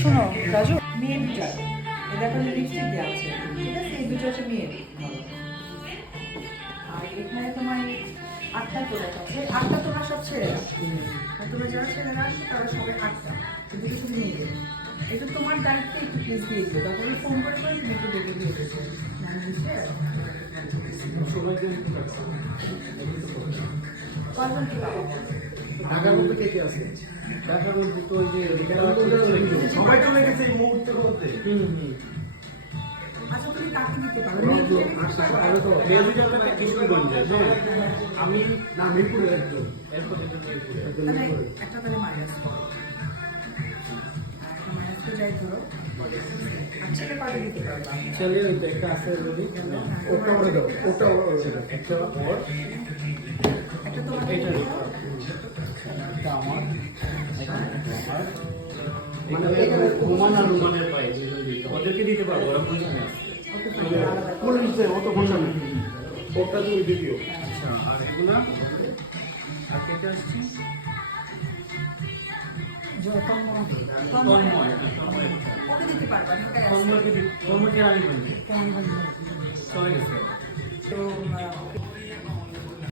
শোনো রাজু, মেয়ে দুটা এটা কোনো লিপস্টিক দেওয়া আছে, ঠিক আছে? এই দুটো হচ্ছে মেয়ে। আর এখানে তোমার 8টা তোলা আছে, 8টা তোলা সব ছেলেরা। আর তোমরা যারা ছেলেরা আসবে তারা সবাই 8টা, কিন্তু কিছু মেয়েদের। এটা তোমার দায়িত্বে একটু প্লিজ দিয়ে দিও, তারপরে ফোন করে করে তুমি একটু দেখে দিয়ে দেবে। কয়জন কি পাবো? ঢাকার মধ্যে কে কে আছে? ঢাকার মধ্যে তো ওই যে সবাই চলে গেছে এই মুহূর্তের মধ্যে। আচ্ছা, তুমি কাকে দিতে পারো? কিশোরগঞ্জে, হ্যাঁ। আমি না মিরপুরে একদম এরপর তাহলে একটা তাহলে মাইনাস করো, আর একটা মাইনাসকে যাই ধরো। আর ছেলে পাঠিয়ে দিতে পারবা। চলে ওই তো একটা আছে বলি, ওটা ওরে দাও, ওটা একটা ওর একটা তোমার এটা এটা আমার মানে ঘুমানা রুমানের পায়ে ওদেরকে দিতে পারবো, ওরা বুঝবে না। ওকে পাঠিয়ে আলাদা করে। পুলিশ দেয় অত ঘন্টা না, ওটা তুমি দিও। আচ্ছা, আর এগুলো আর কেটে আসছি তন্ময়, ওকে দিতে পারবা, ঢাকায় আছে। তন্ময়কে আমি বলছি কেমন বন্ধু? চলে গেছে। তো